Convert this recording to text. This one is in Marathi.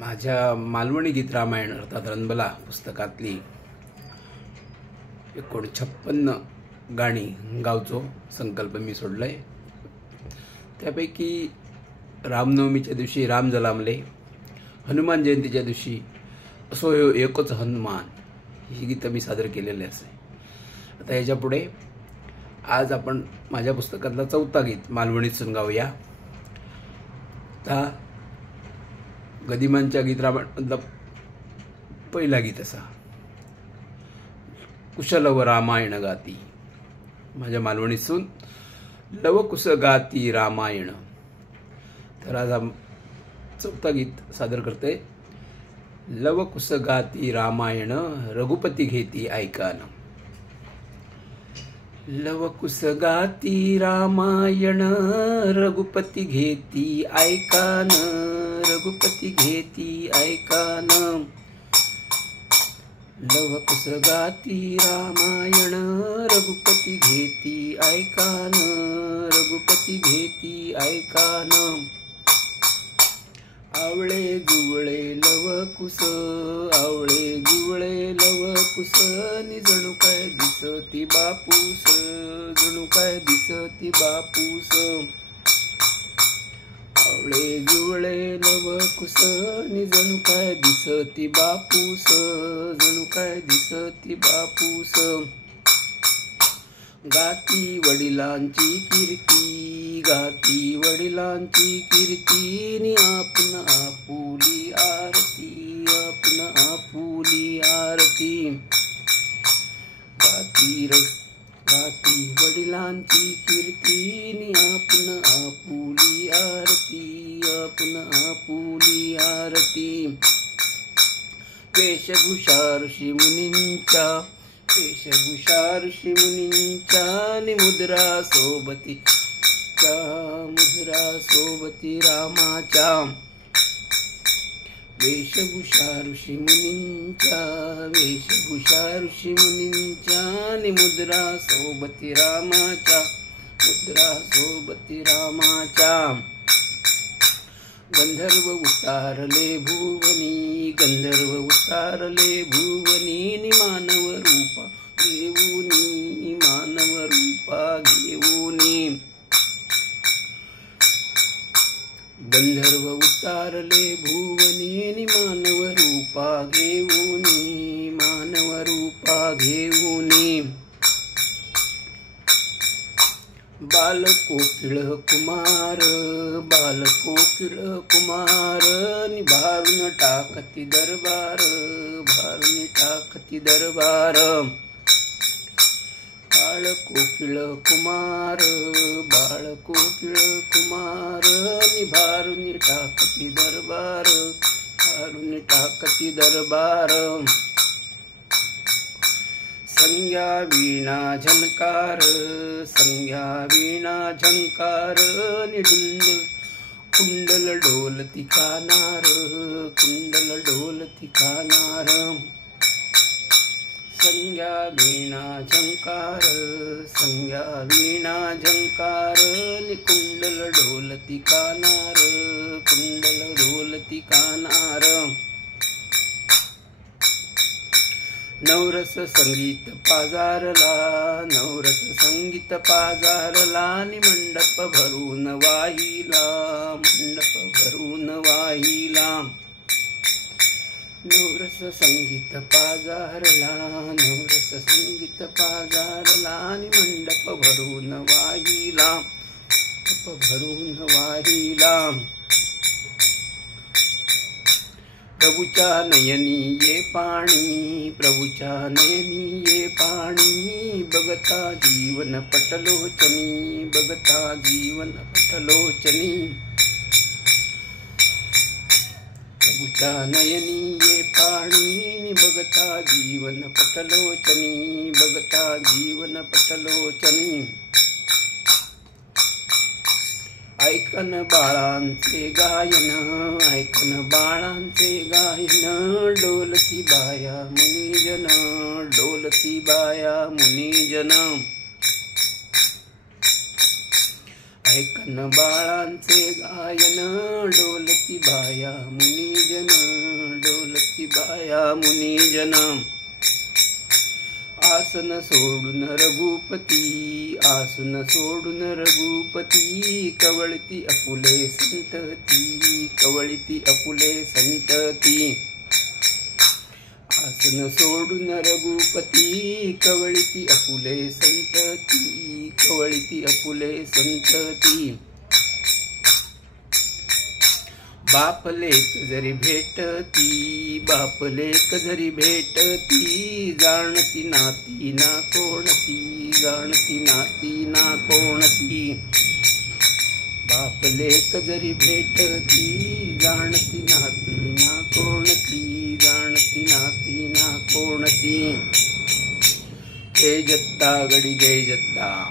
माझ्या मालवणी गीत रामायण अर्थात रणबला पुस्तकातली 56 गाणी गावचो संकल्प मी सोडलाय। त्यापैकी रामनवमीच्या दिवशी राम जलामले, हनुमान जयंतीच्या दिवशी असो एकच हनुमान ही गीत मी सादर केलेले असे। आता याच्या पुढे आज आपण माझ्या पुस्तकातला 4था गीत मालवणीतून गाऊया। आता गदिमांच्या गीत रामायणातला पहिला गीत असा, कुशल व रामायण गाती। माझ्या मालवणीतून लवकुश गाती रामायण। तर आज 4था गीत सादर करते, लवकुश गाती रामायण रघुपती घेती ऐकान। लवकुश गाती रामायण रघुपती घेती ऐकान, रघुपती घेती ऐकान। लवकुश गाती रामायण रघुपती घेती ऐकान, रघुपती घेती ऐकान। आवळे जुवळे लवकुश, आवळे जुवळे लवकुश, नि जणू काय दिसती बापूस, जणू काय दिसती बापूस। आवळे जुवळे लवकुश, नि जणू काय दिसती बापूस, जणू काय दिसती बापूस। गाती वडिलांची कीर्ती, गाती वडिलांची कीर्ती, नि आपण आपुली आरती, आपण आपुली आरती। गाती वडिलांची कीर्ती, नि आपण आपुली आरती, आपण आपुली आरती। वेशभूषा ऋषी मुनींच्या, वेशभूषा ऋषी मुनींच्या, नि मुद्रा सोबतीच्या, मुद्रा सोबती रामाच्या। वेशभूषा ऋषी मुनींच्या, वेशभूषा ऋषी मुनींच्या, नि मुद्रा सोबती रामाच्या, मुद्रा सोबती रामाच्या। गंधर्व उतारले भुवनी, गंधर्व उतारले भुवनी, नि मानव रूपा घेऊनी, मानव रूपा घेऊनी। गंधर्व उतारले भुवनी, नि मानव रूपा घेऊनी, मानव रूपा घेऊनी। बालकोकिळ कुमार, बालकोकिळ कुमार, नि भारून टाकती दरबार, भारून टाकती दरबार। बाळकोकिळ कुमार, बाळकोकिळ कुमार, नि भारून टाकती दरबार, भारून टाकती दरबार। संज्ञा वीणा झंकार, संज्ञा वीणा झंकार, नि कुंडल डोलती कानार, कुंडल डोलती कानार। संज्ञा वीणा झंकार, संज्ञा वीणा झंकार, नि कुंडल डोलती कानार, कुंडल डोलती कानार। नवरस संगीत पाजारला, नवरस संगीत पाजारला, नि मंडप भरून वाहिला, मंडप भरून वाहिला। नवरस संगीत पाजारला, नवरस संगीत पाजारला, नि मंडप भरून वाहिला, मंडप भरून वाहिला। प्रभूच्या नयनी ये पाणी, प्रभूच्या नयनी ये पाणी, बघता जीवन पटलोचनी, बघता जीवन पटलोचनी। प्रभूच्या नयनी ये पाणी, नि बघता जीवन पटलोचनी, बघता जीवन पटलोचनी। ऐकन बाळांचे गायन, ऐकन बाळांचे गायन, डोलती बाया मुनिजन, डोलती बाया मुनिजन। ऐकन बाळांचे गायन, डोलती बाया मुनिजन, डोलती बाया मुनिजन. आसन सोडून रघुपती, आसन सोडून रघुपती, कवळती अपुले संतती, कवळती अपुले संतती. आसन सोडून रघुपती, कवळती अपुले संतती, कवळती अपुले संतती. बापलेक जरी भेटती, बापलेक जरी भेटती, जाणती नाती ना कोणती, जाणती नाती ना कोणती. बापलेक जरी भेटती, जाणती नाती ना कोणती, जाणती नाती ना कोणती. जय जत्ता गडी जय जत्ता.